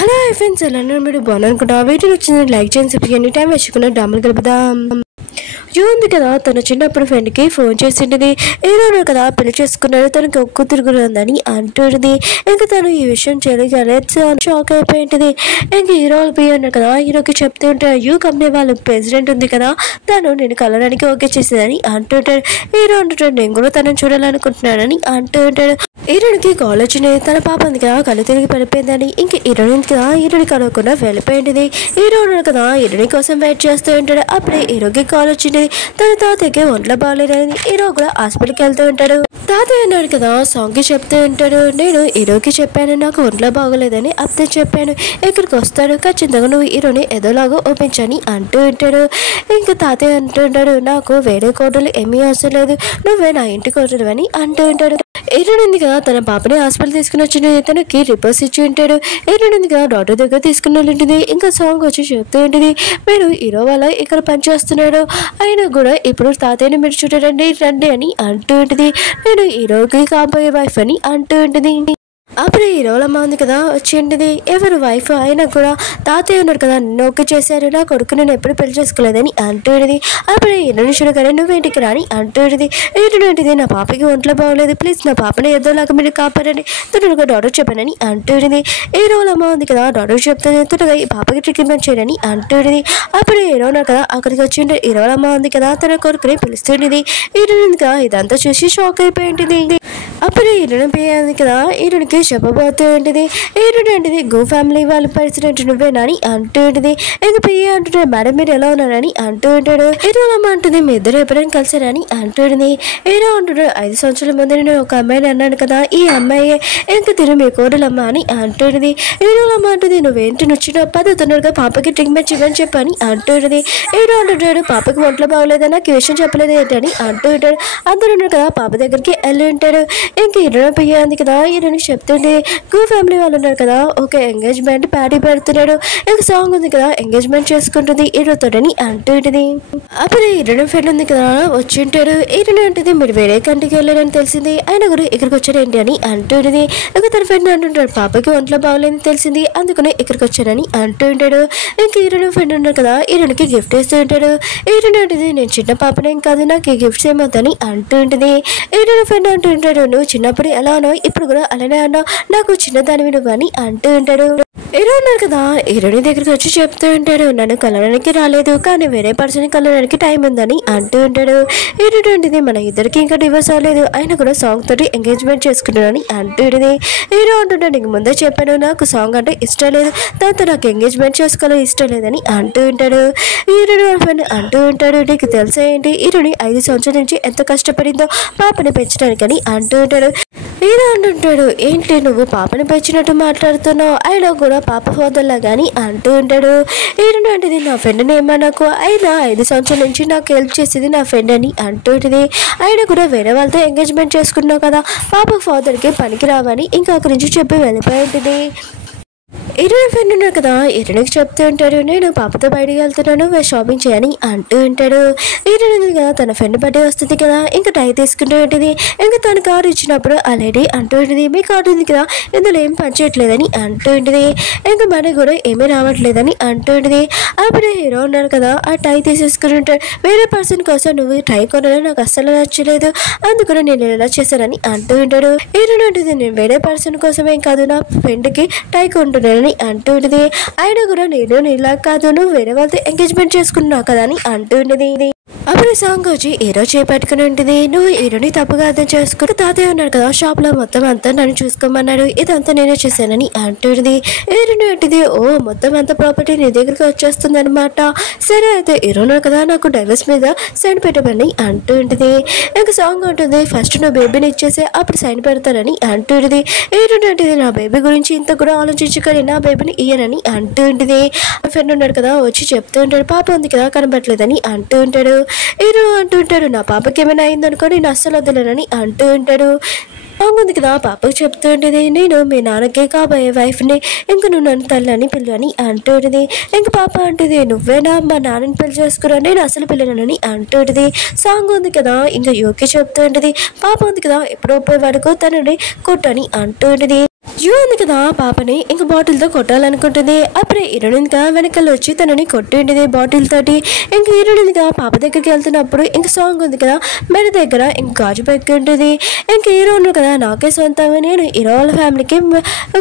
Hello friends, ఎలా ఉన్నారు? మీరు బాగున్నారనుకుంటా. వీడియో వచ్చింది లైక్ చేయండి, సబ్స్క్రైబ్ చేయండి. టైం వేసుకున్న డ్రామాలు కలుపుదాం. ఉంది కదా, తన చిన్నప్పుడు ఫ్రెండ్కి ఫోన్ చేసింది. ఏదో కదా పెళ్లి చేసుకున్నాడు, తనకి ఒక్క తిరుగుతుందని అంటుంది. ఇంకా తను ఈ విషయం చేయగానే షాక్ అయిపోయింది. ఇంకా హీరో అన్నారు కదా, హీరోకి చెప్తూ ఉంటాడు, యూ కంపెనీ వాళ్ళ ప్రెసిడెంట్ ఉంది కదా, తను నేను కలవడానికి ఓకే చేసేదని అంటుంటాడు. హీరో అంటుంటాడు, నేను కూడా తనని చూడాలనుకుంటున్నానని అంటూ ఉంటాడు. హీరోనికి కాల్ వచ్చింది, తన పాప ఉంది కదా కళ్ళు తిరిగి పడిపోయిందని. ఇంక హీరోయిన్ కదా హీరోని కలవకుండా వెళ్ళిపోయింది. హీరో ఉన్నాడు కదా హీరోని కోసం వెయిట్ చేస్తూ ఉంటాడు. అప్పుడే హీరోకి కాల్ వచ్చింది, తన తాతయ్యకి ఒంట్లో బాగాలేదని. హీరో కూడా హాస్పిటల్కి వెళ్తూ ఉంటాడు. తాతయ్య అన్నాడు కదా సాంగ్కి చెప్తూ ఉంటాడు, నేను హీరోకి చెప్పాను నాకు ఒంట్లో బాగోలేదని. అప్పుడే చెప్పాను ఇక్కడికి వస్తాడు, ఖచ్చితంగా నువ్వు హీరోని ఏదోలాగా ఒప్పించని అంటూ ఉంటాడు. ఇంకా తాతయ్య అంటుంటాడు, నాకు వేరే కోటలు ఏమీ అవసరం లేదు, నువ్వే నా ఇంటి కోటలు అని అంటూ ఉంటాడు. హీరోయిన్ కదా తన పాపని హాస్పిటల్ తీసుకుని వచ్చింది, తనకి రిపోర్ట్స్ ఇచ్చి ఉంటాడు. హీరోయిన్ కదా డాక్టర్ దగ్గర తీసుకుని ఉంటుంది. ఇంకా సాంగ్ వచ్చి చెప్తూ ఉంటుంది, మీరు హీరో వాళ్ళ ఇక్కడ పనిచేస్తున్నాడు, అయినా కూడా ఇప్పుడు తాతయ్యని మీరు చూడండి రండి అని అంటూ ఉంటుంది. నేను హీరోకి కాబోయే వైఫ్ అని అంటూ ఉంటుంది. అప్పుడు హీరోలమ్మ ఉంది కదా వచ్చింటిది, ఎవరు వైఫ్ అయినా కూడా తాతయ్య ఉన్నాడు కదా నిన్ను ఓకే చేశారు, నా కొడుకు నేను ఎప్పుడు పెళ్లి చేసుకోలేదని అంటూడిది. అప్పుడు హీరోని చూడగానే నువ్వేంటికి రాని అంటూడిది. ఏంటిది నా పాపకి ఒంట్లో బాగోలేదు, ప్లీజ్ నా పాపని ఏదోలాగా మీరు కాపాడండి, త్వరగా డాక్టర్ చెప్పానని అంటూడిది. హీరోలమ్మ ఉంది కదా డాక్టర్ చెప్తాను త్వరగా ఈ పాపకి ట్రీట్మెంట్ చేయని అంటూడిది. అప్పుడు హీరో ఉన్నాడు కదా అక్కడికి వచ్చిండే. హీరోలమ్మ ఉంది కదా తన కొడుకుని పిలుస్తుండేది. హీరోయిన్ కదా ఇదంతా చూసి షాక్ అయిపోయింది. అప్పుడు హీరోయిన్ పోయింది కదా హీరోనికి చెప్పబోతూ ఉంటుంది. హీరోయిన్ అంటుంది, గో ఫ్యామిలీ వాళ్ళ ప్రెసిడెంట్ నువ్వేనా అని అంటూ ఉంటుంది. ఇంకా పియ్య అంటుంటాడు, మేడం మీరు ఎలా ఉన్నారని అంటూ ఉంటాడు. హీరోలమ్మ అంటుంది, మీ ఇద్దరు ఎప్పుడైనా కలిసారని అంటుంది. హీరో అంటుంటాడు, 5 సంవత్సరాల ముందు నేను ఒక అమ్మాయిని అన్నాను కదా, ఈ అమ్మాయి ఇంకా తిరిగి మీ కోడలమ్మ అని అంటుంది. హీరోలమ్మ అంటుంది, నువ్వేంటి నచ్చిన పద్ధతున్నట్టుగా పాపకి ట్రీట్మెంట్ ఇవ్వని చెప్పని అంటుంది. హీరో అంటుంటాడు, పాపకి ఒంట్లో బాగోలేదని నాకు ఈ విషయం చెప్పలేదు ఏంటని అంటూ ఉంటాడు. అందరూ ఉన్నారు కదా పాప దగ్గరికి వెళ్ళి ఉంటాడు. ఇంకా హీరోయిన్ పియ్య ఉంది కదా హీరోయిన్ చెప్తుంటే, గో ఫ్యామిలీ వాళ్ళు ఉన్నారు కదా ఒక ఎంగేజ్మెంట్ పార్టీ పెడుతున్నాడు, ఇంకా సాంగ్ ఉంది కదా ఎంగేజ్మెంట్ చేసుకుంటుంది హీరోతోడని అంటుంది. అప్పుడు హీరోయిన్ ఫ్రెండ్ ఉంది కదా వచ్చి ఉంటాడు. హీరోయిన్ అంటుంది, మీరు వేరే కంటికి వెళ్ళారని తెలిసింది, ఆయన కూడా ఇక్కడికి వచ్చారేంటి అని అంటుంది. ఇంకా తన ఫ్రెండ్ అంటుంటాడు, పాపకి ఒంట్లో బాగోలేదని తెలిసింది అందుకని ఇక్కడికి వచ్చారని అంటూ ఉంటాడు. ఇంకా హీరోయిన్ ఫ్రెండ్ ఉన్నారు కదా హీరోయిన్కి గిఫ్ట్ ఇస్తూ ఉంటాడు. హీరోయిన్ అంటుంది, నేను చిన్న పాపనేం కాదు, నాకు ఈ గిఫ్ట్స్ ఏమవుతాని అంటూ ఉంటుంది. హీరోయిన్ ఫ్రెండ్ అంటూ ఉంటాడు, నువ్వు చిన్నప్పుడు ఎలా ఉన్నావు ఇప్పుడు కూడా అలానే అన్నావు, నాకు చిన్నదానివి నువ్వు అని అంటూ ఉంటాడు. హీరో ఉన్నారు కదా హీరోయిన్ దగ్గరికి వచ్చి చెప్తూ ఉంటాడు, నన్ను కలవడానికి రాలేదు కానీ వేరే పర్సన్ కలవడానికి టైం ఉందని అంటూ ఉంటాడు. హీరోయిన్ ఉంటుంది, మన ఇద్దరికి ఇంకా డివోర్స్ అవ్వలేదు, ఆయన కూడా సాంగ్ తోటి ఎంగేజ్మెంట్ చేసుకుంటాడని అంటుంది. హీరో అంటుంటాడు, నీకు ముందే చెప్పాను నాకు సాంగ్ అంటే ఇష్టం లేదు, దాంతో నాకు ఎంగేజ్మెంట్ చేసుకోవాలని ఇష్టం లేదని అంటూ ఉంటాడు. హీరోయిన్ అంటూ ఉంటాడు, నీకు తెలుసా ఏంటి హీరోని 5 సంవత్సరాల నుంచి ఎంత కష్టపడిందో పాపని పెంచడానికని అంటూ ఉంటాడు. హీరో అంటుంటాడు, ఏంటి నువ్వు పాపని పెంచినట్టు మాట్లాడుతున్నావు, ఆయన కూడా పాప ఫాదర్లా కానీ అంటూ ఉంటాడు. హీరోయిన్ అంటుంది, నా ఫ్రెండ్ని ఏమన్నాకు, అయినా 5 సంవత్సరాల నుంచి నాకు హెల్ప్ చేసేది నా ఫ్రెండ్ అని అంటుంది. ఆయన కూడా వేరే వాళ్ళతో ఎంగేజ్మెంట్ చేసుకున్నావు కదా, పాప ఫాదర్కి పనికి రావని ఇంకా అక్కడి నుంచి చెప్పి వెళ్ళిపోయింది. హీరోయిన్ ఫ్రెండ్ ఉన్నారు కదా హీరోయిన్కి చెప్తూ ఉంటాడు, నేను పాపతో బయటికి వెళ్తున్నాను షాపింగ్ చేయని అంటూ ఉంటాడు. హీరోయిన్ కదా తన ఫ్రెండ్ బర్త్డే వస్తుంది కదా ఇంకా టై తీసుకుంటూ ఉంటుంది. ఇంకా తన కార్డు ఇచ్చినప్పుడు ఆ లేడీ అంటూ ఉంటుంది, మీ కార్డు ఉంది కదా ఇందులో ఏం పనిచేయట్లేదని అంటూ ఉంటుంది. ఇంకా మనీ కూడా ఏమీ రావట్లేదని అంటూ ఉంటుంది. అప్పుడు హీరో ఉన్నారు కదా ఆ టై తీసేసుకుని ఉంటాడు. వేరే పర్సన్ కోసం నువ్వు టై కొనడం నాకు అస్సలు నచ్చలేదు, అందుకని నేను ఎలా చేశానని అంటూ ఉంటాడు. హీరోయిన్ అంటుంది, నేను వేరే పర్సన్ కోసమేం కాదు నా ఫ్రెండ్కి టై కొంటున్నానని అంటూ ఉంటుంది. ఆయన కూడా నేను ఇలా కాదు నువ్వు వేరే వాళ్ళతో ఎంగేజ్మెంట్ చేసుకున్నావు కదా అని అంటూ ఉంటుంది. అప్పుడు సాంగ్ వచ్చి హీరో చేపట్టుకుని ఉంటుంది, నువ్వు హీరోని తప్పుగా అర్థం చేసుకుని తాతయ్య ఉన్నాడు కదా షాప్ లో మొత్తం అంతా నన్ను చూసుకోమన్నాడు, ఇదంతా నేనే చేశానని అంటుంది. హీరోని అంటుంది, ఓ మొత్తం అంత ప్రాపర్టీ నీ దగ్గరికి వచ్చేస్తుంది అనమాట, సరే అయితే హీరో ఉన్నాడు కదా నాకు డైవర్స్ మీద సైన్ పెట్టమని అంటూ ఉంటుంది. ఇంకా సాంగ్ ఉంటుంది, ఫస్ట్ నువ్వు బేబీని ఇచ్చేసి అప్పుడు సైన్ పెడతానని అంటుంది. హీరోని అంటుంది, నా బేబీ గురించి ఇంత కూడా ఆలోచించుకొని నా బేబీని ఇయ్యనని అంటూ ఉంటుంది. ఫ్రెండ్ ఉన్నాడు కదా వచ్చి చెప్తూ ఉంటాడు, పాప ఉంది కదా కనబట్లేదని అంటూ ఉంటాడు. హీరో అంటూ ఉంటాడు, నా పాపకి ఏమైనా అయిందనుకో నేను అస్సలు వదలనని అంటూ ఉంటాడు. బాగుంది కదా పాపకు చెప్తూ ఉంటుంది, నేను మీ నాన్నకే కాబోయే వైఫ్ని, ఇంక నువ్వు నన్ను తల్లని పిల్లని అంటుంది. ఇంక పాప అంటుంది, నువ్వేనా మా నాన్నని పెళ్లి చేసుకురా, నేను అసలు పిల్లనని అంటుంది. సాంగ్ ఉంది కదా ఇంకా యోకి చెప్తూ ఉంటుంది, పాప ఉంది కదా ఎప్పుడో పోయే వరకు తనని కొట్టని అంటుంది. జూ ఉంది కదా పాపని ఇంక బాటిల్తో కొట్టాలనుకుంటుంది. అప్పుడే హీరోయిన్గా వెనకాల వచ్చి తనని కొట్టిండేది బాటిల్ తోటి. ఇంక హీరోయిన్గా పాప దగ్గరికి వెళ్తున్నప్పుడు ఇంక సాంగ్ ఉంది కదా మెడ దగ్గర ఇంక గాజు పెక్కి ఉంటుంది. ఇంక హీరో ఉన్నాడు కదా నాకే సొంతం, నేను హీరో వాళ్ళ ఫ్యామిలీకి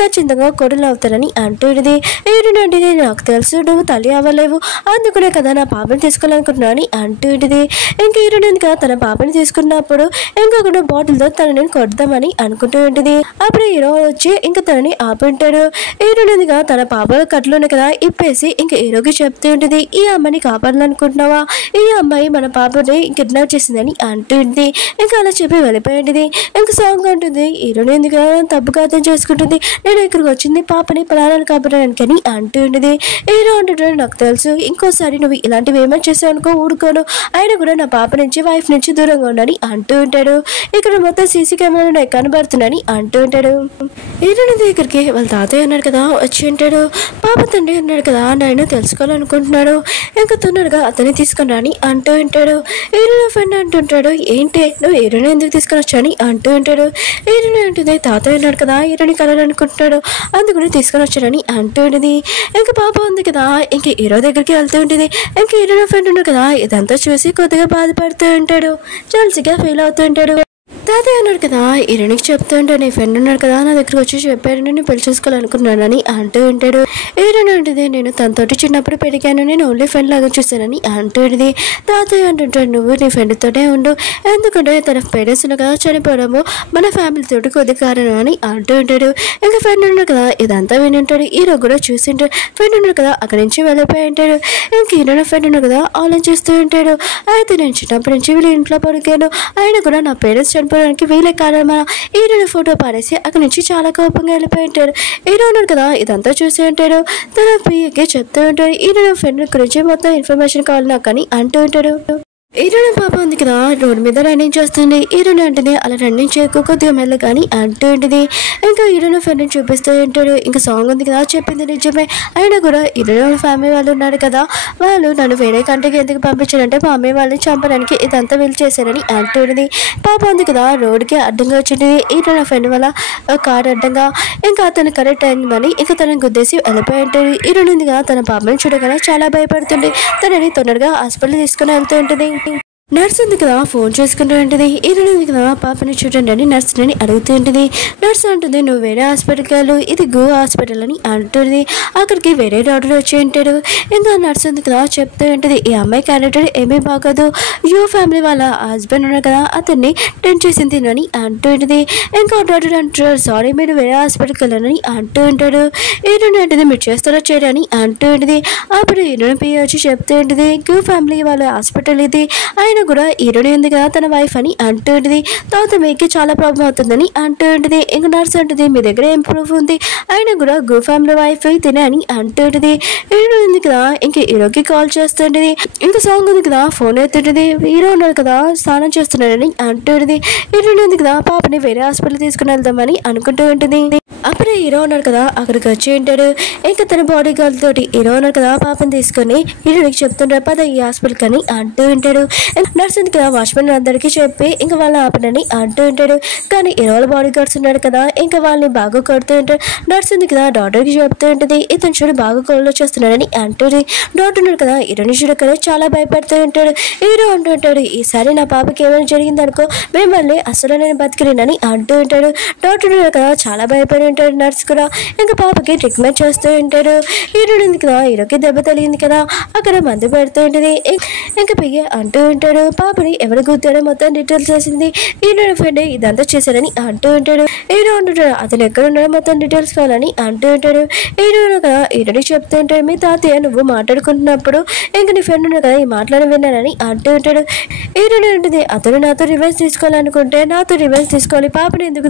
ఖచ్చితంగా కొడులు అవుతానని అంటుంది. హీరోయిన్ అంటే నాకు తెలుసు నువ్వు తల్లి అవ్వలేవు, అందుకునే కదా నా పాపని తీసుకోవాలనుకుంటున్నా అని అంటుంది. ఇంక హీరోయిన్గా తన పాపని తీసుకున్నప్పుడు ఇంకొక బాటిల్తో తనని కొడదామని అనుకుంటూ ఉంటుంది. అప్పుడు హీరో వచ్చి ఇంకా తనని ఆపుంటాడు. హీరోయిన్గా తన పాపల కట్లు ఉన్నాయి కదా ఇప్పేసి ఇంకా హీరోకి చెప్తూ ఉంటుంది, ఈ అమ్మాయిని కాపాడాలనుకుంటున్నావా, ఈ అమ్మాయి మన పాపని కిడ్నాప్ చేసిందని అంటుంది. ఇంకా అలా చెప్పి వెళ్ళిపోయింది. ఇంకా సాంగ్ అంటుంది హీరోయిన్గా తప్పుగా అర్థం చేసుకుంటుంది, నేను ఇక్కడికి వచ్చింది పాపని ప్రాణాలు కాపాడడానికి అని అంటుంది. హీరో అంటుంటాడు నాకు తెలుసు ఇంకోసారి నువ్వు ఇలాంటివి ఏమైనా చేసావు అనుకో ఊరుకోను, అయినా కూడా నా పాప నుంచి వైఫ్ నుంచి దూరంగా ఉండని అంటూ ఉంటాడు. ఇక్కడ మొత్తం సీసీ కెమెరాలు నాకు కనబడుతున్నాని అంటూ ఉంటాడు. హీరోయిన్ దగ్గరికి వాళ్ళ తాతయ్య అన్నాడు కదా వచ్చి ఉంటాడు. పాప తండ్రి ఉన్నాడు కదా నేను తెలుసుకోవాలనుకుంటున్నాడు, ఇంకా తొందరగా అతన్ని తీసుకుని రాని అంటూ ఉంటాడు. హీరోయిన్ ఫ్రెండ్ అంటుంటాడు ఏంటి నువ్వు హీరోయిన్ ఎందుకు తీసుకొని వచ్చాని అంటూ ఉంటాడు. హీరోయిన్ అంటుంది తాతయ్య ఉన్నాడు కదా హీరోయిన్ కలాలనుకుంటున్నాడు అందుకని తీసుకొని వచ్చానని అంటూ ఉంటుంది. ఇంకా పాప ఉంది కదా ఇంక హీరో దగ్గరికి వెళ్తూ ఉంటుంది. ఇంక హీరోయిన్ ఫ్రెండ్ ఉన్నాడు కదా ఇదంతా చూసి కొద్దిగా బాధపడుతూ ఉంటాడు, జల్సీగా ఫీల్ అవుతూ ఉంటాడు. తాతయ్య అన్నాడు కదా హీరోయిన్కి చెప్తూ ఉంటాడు నీ ఫ్రెండ్ ఉన్నాడు కదా నా దగ్గరకు వచ్చి చెప్పాడు నేను పెళ్లి చేసుకోవాలనుకున్నానని అంటూ ఉంటాడు. హీరోయిన్ అంటుంది నేను తనతోటి చిన్నప్పుడు పెరిగాను, నేను ఓన్లీ ఫ్రెండ్ లాగా చూసానని అంటుంది. తాతయ్య అంటుంటాడు నువ్వు నీ ఫ్రెండ్తోనే ఉండు, ఎందుకంటే తన పేరెంట్స్ కదా చనిపోవడము మన ఫ్యామిలీతోటి కొద్ది కారణం అని అంటూ ఉంటాడు. ఇంకా ఫ్రెండ్ ఉన్నాడు కదా ఇదంతా వింటుంటాడు. హీరో కూడా చూసింటాడు. ఫ్రెండ్ ఉన్నాడు కదా అక్కడి నుంచి వెళ్ళిపోయి ఉంటాడు. ఇంక హీరోయిన్ ఫ్రెండ్ ఉన్నాడు కదా ఆలోచిస్తూ ఉంటాడు, అయితే నేను చిన్నప్పటి నుంచి వీళ్ళ ఇంట్లో పడికాను, అయినా కూడా నా పేరెంట్స్ చనిపోవడానికి వీళ్ళే కారణమా. హీరోయిన్ ఫోటో పారేసి అక్కడి నుంచి చాలా కోపంగా వెళ్ళిపోయి ఉంటాడు. హీరో ఉన్నాడు కదా ఇదంతా చూసి ఉంటాడు. తన పిఏకి చెప్తూ ఉంటాడు హీరోయిన్ ఫ్రెండ్ గురించి మొత్తం ఇన్ఫర్మేషన్ కావాలి నాకు అని అంటూ ఉంటాడు. హీరోయిన్ పాప ఉంది కదా రోడ్డు మీద రన్నింగ్ చేస్తుంది. హీరోయిన్ అంటుంది అలా రన్నింగ్ చేయకు కొద్దిగా మెల్ల కానీ అంటూ ఉంటుంది. ఇంకా హీరోయిన్ ఫ్రెండ్ని చూపిస్తూ ఉంటాడు. ఇంకా సాంగ్ ఉంది కదా చెప్పింది నిజమే, అయినా కూడా హీరోయిన్ ఫ్యామిలీ వాళ్ళు ఉన్నారు కదా వాళ్ళు నన్ను వేరే కంట్రీకి ఎందుకు పంపించారంటే మా అమ్మాయి వాళ్ళని చంపడానికి ఇదంతా వీళ్ళు చేశారని అంటుంది. పాప ఉంది కదా రోడ్డుకి అడ్డంగా వచ్చింది హీరోయిన్ ఫ్రెండ్ వల్ల కారు అడ్డంగా. ఇంకా అతను కరెక్ట్ అయిందని ఇంకా తనని గుద్దేసి వెళ్ళిపోయి ఉంటాడు. హీరోయిన్ ఉంది కదా తన పాపని చూడగానే చాలా భయపడుతుంది, తనని తొందరగా హాస్పిటల్ తీసుకుని వెళ్తూ ఉంటుంది. నర్స్ ఉంది కదా ఫోన్ చేసుకుంటూ ఉంటుంది. హీరోయిన్ ఉంది కదా పాపని చూడండి అని నర్స్ని అడుగుతూ ఉంటుంది. నర్స్ అంటుంది నువ్వు వేరే హాస్పిటల్కి వెళ్ళు, ఇది గో హాస్పిటల్ అని అంటుంది. అక్కడికి వేరే డాక్టర్ వచ్చి ఉంటాడు. ఇంకా నర్స్ ఉంది కదా చెప్తూ ఉంటుంది ఈ అమ్మాయి క్యారెక్టర్ ఏమీ బాగోదు, యో ఫ్యామిలీ వాళ్ళ హస్బెండ్ ఉన్నారు కదా అతన్ని టెన్ చేసింది అని అంటూ ఉంటుంది. ఇంకా డాక్టర్ అంటారు సారీ మీరు వేరే హాస్పిటల్కి వెళ్ళాలని అంటూ ఉంటాడు. హీరోయిన్ అంటుంది మీరు చేస్తారో చేయరని అంటూ ఉంటుంది. అప్పుడు హీరోయిన్ పిఏ వచ్చి చెప్తూ ఉంటుంది గో ఫ్యామిలీ వాళ్ళ హాస్పిటల్ ఇది, ఆయన కూడా హీరోయిన్ ఉంది కదా తన వైఫ్ అని అంటూ ఉంటుంది. తర్వాత మీకు చాలా ప్రాబ్లం అవుతుందని అంటూ ఉంటుంది. ఇంకా నర్స్ అంటుంది మీ దగ్గర ఏం ప్రూఫ్ ఉంది, ఆయన కూడా గో ఫ్యామిలీ వైఫ్ తినే అని అంటూ ఉంటుంది. హీరోయిన్ ఉంది కదా ఇంకా హీరోకి కాల్ చేస్తుంటుంది. ఇంకా సాంగ్ ఉంది కదా ఫోన్ ఎత్తుంటుంది. హీరో ఉన్నాడు కదా స్నానం చేస్తున్నాడని అంటూ ఉంటుంది. హీరోయిన్ ఉంది కదా పాపని వేరే హాస్పిటల్ తీసుకుని వెళ్దామని అనుకుంటూ ఉంటుంది. అప్పుడే హీరో ఉన్నాడు కదా అక్కడికి వచ్చి ఉంటాడు. ఇంకా తన బాడీ గార్డ్ తోటి హీరో ఉన్నాడు కదా పాపని తీసుకొని హీరోయిన్కి చెప్తుంటాడు పద ఈ హాస్పిటల్కి అని అంటూ ఉంటాడు. నర్స్ ఉంది కదా వాచ్మెన్ అందరికీ చెప్పి ఇంకా వాళ్ళని ఆపనని అంటూ ఉంటాడు. కానీ హీరో వాళ్ళ బాడీ గార్డ్స్ ఉన్నాడు కదా ఇంకా వాళ్ళని బాగా కొడుతూ ఉంటాడు. నర్స్ ఉంది కదా డాక్టర్కి చెప్తూ ఉంటుంది ఇతను చూడు బాగా కోళ్ళు చేస్తున్నాడని అంటుంది. డాక్టర్ ఉన్నాడు కదా హీరోని చూడకనే చాలా భయపడుతూ ఉంటాడు. హీరో అంటూ ఉంటాడు ఈసారి నా పాపకి ఏమైనా జరిగింది అనుకో మిమ్మల్ని అసలు నేను బతికిలేనని అంటూ ఉంటాడు. డాక్టర్ ఉన్నాడు కదా చాలా భయపడి ఉంటాడు. నర్స్ కూడా ఇంకా పాపకి ట్రీట్మెంట్ చేస్తూ ఉంటాడు. హీరోయిన్ ఉంది కదా హీరోకి దెబ్బ తగిలింది కదా అక్కడ మందు పెడుతూ ఉంటుంది. ఇంకా పియ్య అంటూ ఉంటాడు పాపని ఎవరు గుర్తాడో మొత్తం డీటెయిల్స్ చేసింది హీరోయిన్ ఫ్రెండ్ ఇదంతా చేశారని అంటూ ఉంటాడు. హీరో అంటుంటాడు అతను ఎక్కడ ఉన్నాడో మొత్తం డీటెయిల్స్ కావాలని అంటూ ఉంటాడు. హీరోయిన్ కదా హీరోని చెప్తూ ఉంటాడు మీ తాతయ్య నువ్వు మాట్లాడుకుంటున్నప్పుడు ఇంకా నీ ఫ్రెండ్ ఉన్నాడు కదా ఈ మాట్లాడి విన్నానని అంటూ ఉంటాడు. హీరోయిన్ ఉంటుంది అతను నాతో రివెంజ్ తీసుకోవాలనుకుంటే నాతో రివెంజ్ తీసుకోవాలి, పాపని ఎందుకు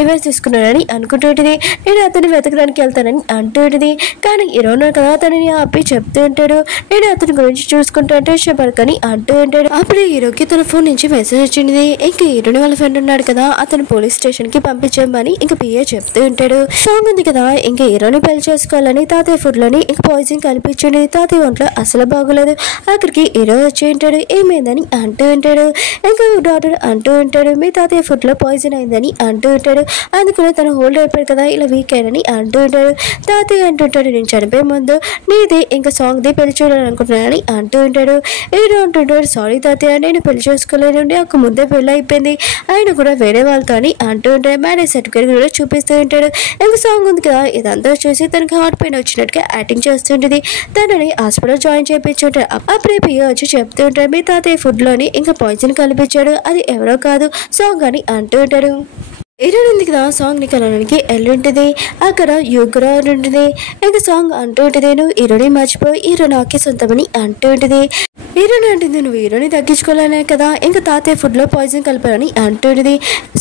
రివెంజ్ తీసుకున్నాడని అనుకుంటూ ఉంటుంది. నేను అతన్ని వెతకడానికి వెళ్తానని అంటూ ఉంటుంది. కానీ హీరో ఉన్నాడు కదా అతనిని ఆపి చెప్తూ ఉంటాడు నేను అతని గురించి చూసుకుంటూ అంటే ఇష్టపడకని అంటూ ఉంటాడు. ఉంటాడు. అప్పుడు హీరోకి తన ఫోన్ నుంచి మెసేజ్ వచ్చింది. ఇంకా హీరోని వాళ్ళ ఫ్రెండ్ ఉన్నాడు కదా, అతను పోలీస్ స్టేషన్ కి పంపించామని ఇంకా పిఏ చెప్తూ ఉంటాడు. సాంగ్ ఉంది కదా, ఇంకా హీరోని పెళ్లి చేసుకోవాలని తాతయ్య ఫుడ్ లోని ఇంకా పాయిజన్ కనిపించండి. తాతయ్య ఒంట్లో అసలు బాగోలేదు. అక్కడికి హీరో వచ్చి ఉంటాడు. ఏమైందని అంటూ ఉంటాడు. ఇంకా డాక్టర్ అంటూ ఉంటాడు, మీ తాతయ్య ఫుడ్ లో పాయిజన్ అయిందని అంటూ ఉంటాడు. అందుకనే తను హోల్డ్ అయిపోయాడు కదా, ఇలా వీక్ అయ్యానని అంటూ ఉంటాడు. తాతయ్య అంటుంటాడు, నేను చనిపోయే ముందు నీది ఇంకా సాంగ్ ది పెళ్లి చూడాలనుకుంటున్నానని అంటూ ఉంటాడు. హీరో అంటుంటాడు, సారీ తాతయ్య, నేను పెళ్లి చేసుకోలేను, నాకు ముందే పెళ్లి అయిపోయింది, ఆయన కూడా వేరే వాళ్ళతో అని అంటూ ఉంటాడు. మ్యారేజ్ సర్టిఫికేట్ కూడా చూపిస్తూ ఉంటాడు. ఇంకా సాంగ్ ఉంది కదా, ఇదంతా చూసి తనకి హార్ట్ పెయిన్ వచ్చినట్టుగా యాక్టింగ్ చేస్తుంటుంది. తనని హాస్పిటల్ జాయిన్ చేయించుంటాడు. అప్పుడే పిఏ వచ్చి చెప్తూ ఉంటాడు, మీ తాతయ్య ఫుడ్ లోని ఇంకా పాయిజన్ కల్పించాడు, అది ఎవరో కాదు సాంగ్ అని అంటూ ఉంటాడు. హీరోయిన్ ఉంది కదా, సాంగ్ ని కలవడానికి వెళ్ళి ఉంటుంది. అక్కడ యుగ్రా ఉంటుంది. ఇంకా సాంగ్ అంటూ ఉంటుంది, నువ్వు హీరోని మర్చిపోయి హీరో నాకే సొంతమని అంటూ ఉంటుంది. హీరోని అంటుంది, నువ్వు హీరోని తగ్గించుకోవాలనే కదా ఇంకా తాతయ్య ఫుడ్ లో పాయిజన్ కలిపారని అంటుంది.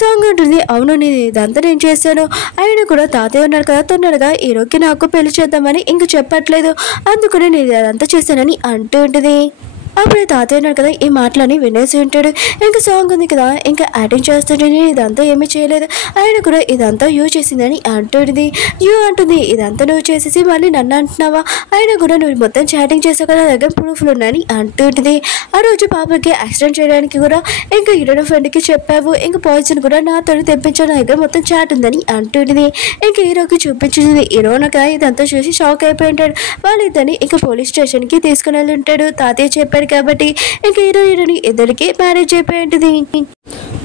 సాంగ్ ఉంటుంది, అవును నేను ఇదంతా నేను చేశాను, ఆయన కూడా తాతయ్య ఉన్నాడు కదా, తొందరగా హీరోకి నాకు పెళ్లి చేద్దామని ఇంక చెప్పట్లేదు, అందుకనే నేను అదంతా చేశానని అంటూ ఉంటుంది. అప్పుడే తాతయ్య ఉన్నాడు కదా, ఈ మాటలని వినేసి ఉంటాడు. ఇంకా సాంగ్ ఉంది కదా, ఇంకా యాక్టింగ్ చేస్తుంటే నేను ఇదంతా ఏమీ చేయలేదు, ఆయన కూడా ఇదంతా యూ చేసిందని అంటుంది. యూ అంటుంది, ఇదంతా నువ్వు చేసేసి మళ్ళీ నన్ను అంటున్నావా, ఆయన కూడా నువ్వు మొత్తం చాటింగ్ చేసావు కదా, దగ్గర ప్రూఫ్లు ఉన్నాయని అంటుంది. ఆ రోజు పాపకి యాక్సిడెంట్ చేయడానికి కూడా ఇంకా హీరో ఫ్రెండ్కి చెప్పావు, ఇంకా పాయిజన్ కూడా నాతో తెప్పించాను, దగ్గర మొత్తం చాట్ ఉందని అంటుంది. ఇంకా హీరోకి చూపించింది. హీరో కదా ఇదంతా చూసి షాక్ అయిపోయింటాడు. వాళ్ళిద్దరిని ఇంకా పోలీస్ స్టేషన్కి తీసుకుని వెళ్ళి ఉంటాడు. తాతయ్య చెప్పారు కాబట్టి ఇంకా హీరోని ఇద్దరికి మ్యారేజ్ అయిపోయి ఉంటుంది.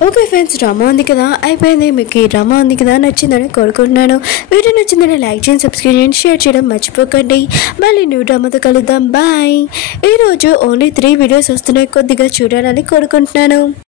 ఓకే ఫ్రెండ్స్, డ్రామా ఉంది కదా అయిపోయింది. మీకు ఈ డ్రామా ఉంది కదా నచ్చిందని కోరుకుంటున్నాను. వీడియో నచ్చిందని లైక్ చేయండి, సబ్స్క్రైబ్ చేయండి, షేర్ చేయడం మర్చిపోకండి. మళ్ళీ న్యూ డ్రామాతో కలుద్దాం. బాయ్. ఈరోజు ఓన్లీ 3 వీడియోస్ వస్తున్నాయి, కొద్దిగా చూడాలని కోరుకుంటున్నాను.